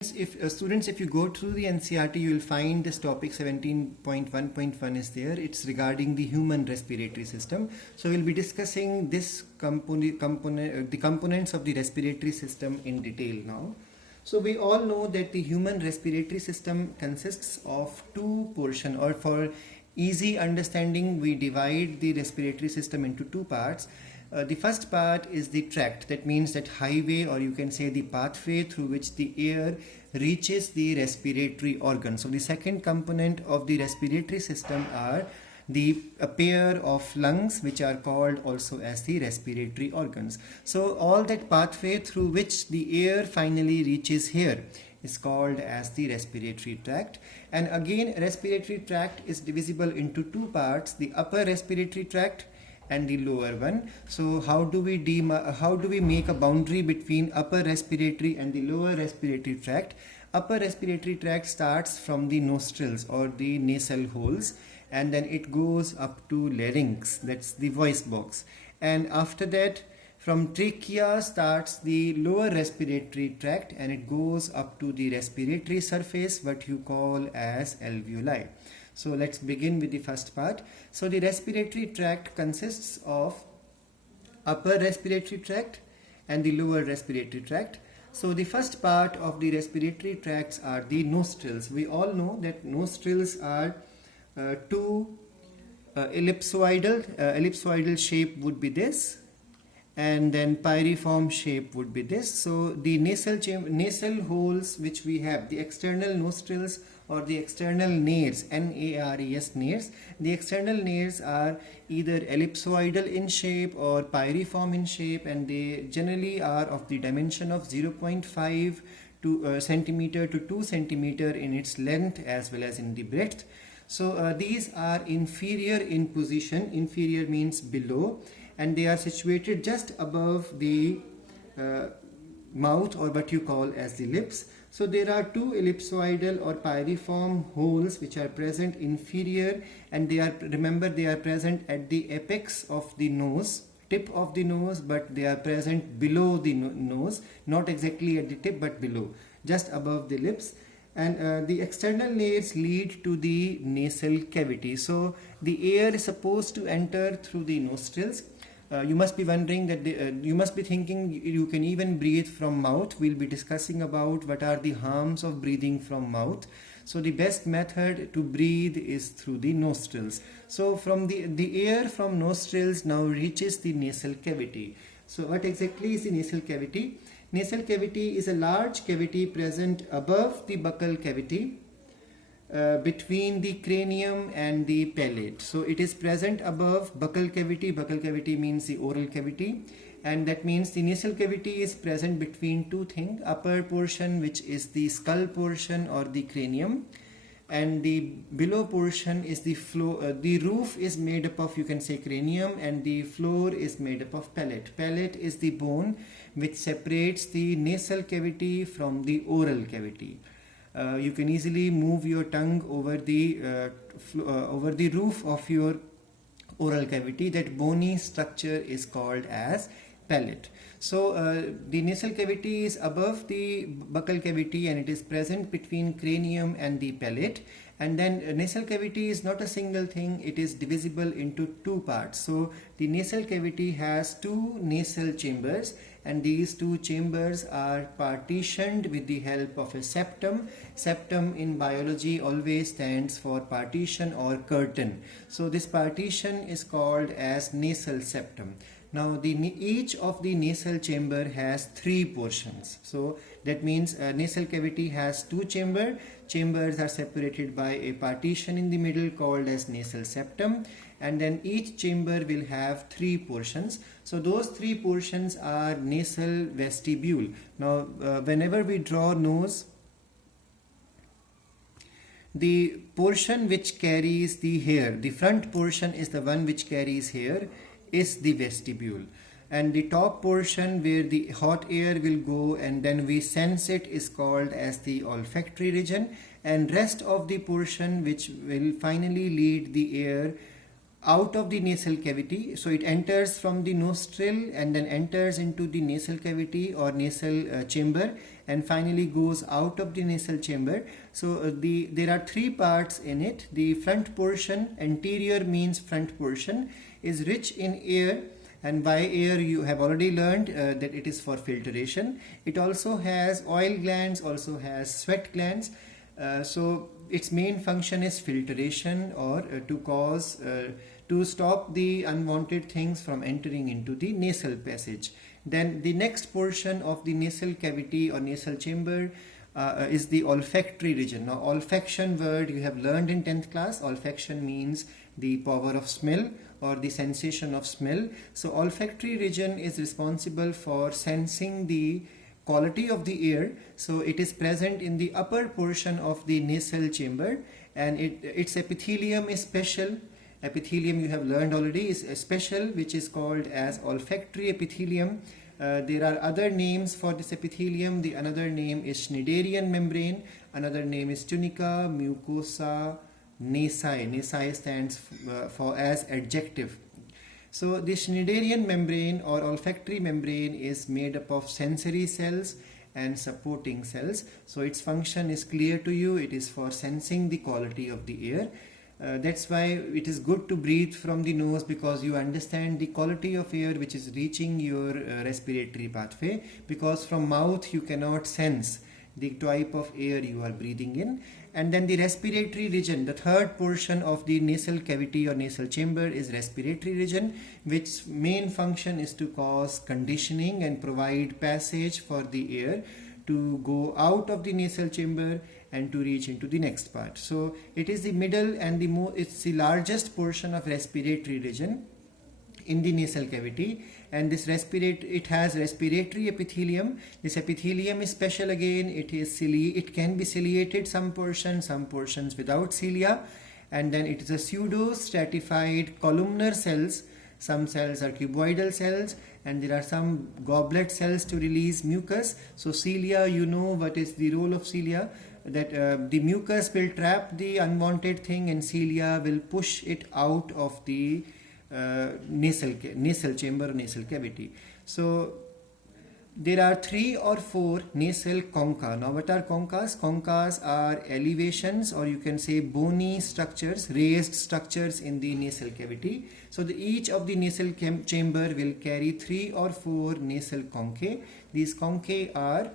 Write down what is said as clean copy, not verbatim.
If you go through the NCERT, you will find this topic 17.1.1 is there. It's regarding the human respiratory system. So we'll be discussing this the components of the respiratory system in detail now. So we all know that the human respiratory system consists of two portions, or for easy understanding, we divide the respiratory system into two parts. The first part is the tract. That means that highway, or you can say the pathway through which the air reaches the respiratory organ. So the second component of the respiratory system are a pair of lungs, which are called also as the respiratory organs. So all that pathway through which the air finally reaches here is called as the respiratory tract. And again, respiratory tract is divisible into two parts: the upper respiratory tract and the lower one. So how do we make a boundary between upper respiratory and the lower respiratory tract? Upper respiratory tract starts from the nostrils or the nasal holes, and then it goes up to larynx, that's the voice box. And after that, from trachea starts the lower respiratory tract, and it goes up to the respiratory surface, what you call as alveoli. So let's begin with the first part. So the respiratory tract consists of upper respiratory tract and the lower respiratory tract. So the first part of the respiratory tracts are the nostrils. We all know that nostrils are two ellipsoidal shape would be this, and then pyriform shape would be this. So the nasal holes which we have, the external nostrils or the external nares, N-A-R-E-S, nares. The external nares are either ellipsoidal in shape or pyriform in shape, and they generally are of the dimension of 0.5 centimeter to 2 centimeter in its length as well as in the breadth. So these are inferior in position. Inferior means below, and they are situated just above the mouth, or what you call as the lips. So there are two ellipsoidal or pyriform holes which are present inferior, and they are present at the apex of the nose, tip of the nose, but they are present below the nose, not exactly at the tip but below, just above the lips. And the external nares lead to the nasal cavity. So the air is supposed to enter through the nostrils. You must be wondering that you must be thinking you can even breathe from mouth. We'll be discussing about what are the harms of breathing from mouth. So the best method to breathe is through the nostrils. So from the air from nostrils now reaches the nasal cavity. So what exactly is the nasal cavity? Nasal cavity is a large cavity present above the buccal cavity, between the cranium and the palate. So it is present above buccal cavity. Buccal cavity means the oral cavity, and that means the nasal cavity is present between two things: upper portion, which is the skull portion or the cranium, and the below portion is the floor. The roof is made up of, you can say, cranium, and the floor is made up of palate. Palate is the bone which separates the nasal cavity from the oral cavity. You can easily move your tongue over the roof of your oral cavity. That bony structure is called as palate. So the nasal cavity is above the buccal cavity, and it is present between cranium and the palate. And then nasal cavity is not a single thing, it is divisible into two parts. So the nasal cavity has two nasal chambers, and these two chambers are partitioned with the help of a septum. Septum in biology always stands for partition or curtain. So this partition is called as nasal septum. Now each of the nasal chamber has three portions. So that means nasal cavity has two chambers. Chambers are separated by a partition in the middle called as nasal septum, and then each chamber will have three portions. So those three portions are nasal vestibule. Now whenever we draw nose, the portion which carries the hair, the front portion is the one which carries hair, is the vestibule, and the top portion where the hot air will go and then we sense it is called as the olfactory region, and rest of the portion which will finally lead the air out of the nasal cavity. So it enters from the nostril and then enters into the nasal cavity or nasal chamber, and finally goes out of the nasal chamber. So there are three parts in it. The front portion, anterior means front portion, is rich in air, and by air you have already learned that it is for filtration. It also has oil glands, also has sweat glands. So its main function is filtration, or to stop the unwanted things from entering into the nasal passage. Then the next portion of the nasal cavity or nasal chamber is the olfactory region. Now, olfaction word you have learned in 10th class. Olfaction means the power of smell or the sensation of smell. So olfactory region is responsible for sensing the quality of the air. So it is present in the upper portion of the nasal chamber, and its epithelium is special. Epithelium you have learned already is special, which is called as olfactory epithelium. There are other names for this epithelium. The another name is Schneiderian membrane, another name is tunica, mucosa, nasi. Nasi stands for as adjective. So the Schneiderian membrane or olfactory membrane is made up of sensory cells and supporting cells. So its function is clear to you. It is for sensing the quality of the air. That's why it is good to breathe from the nose, because you understand the quality of air which is reaching your respiratory pathway, because from mouth you cannot sense the type of air you are breathing in. And then the respiratory region, the third portion of the nasal cavity or nasal chamber, is respiratory region, which main function is to cause conditioning and provide passage for the air to go out of the nasal chamber and to reach into the next part. So it is the middle and it's the largest portion of respiratory region in the nasal cavity, and this it has respiratory epithelium. This epithelium is special again. It can be ciliated, some portions without cilia, and then it is a pseudo stratified columnar cells. Some cells are cuboidal cells, and there are some goblet cells to release mucus. So cilia, you know what is the role of cilia, that the mucus will trap the unwanted thing and cilia will push it out of the nasal chamber, nasal cavity. So there are 3 or 4 nasal concha. Now what are concas? Concas are elevations, or you can say bony structures, raised structures in the nasal cavity. So each of the nasal chamber will carry 3 or 4 nasal conchae. These conchae are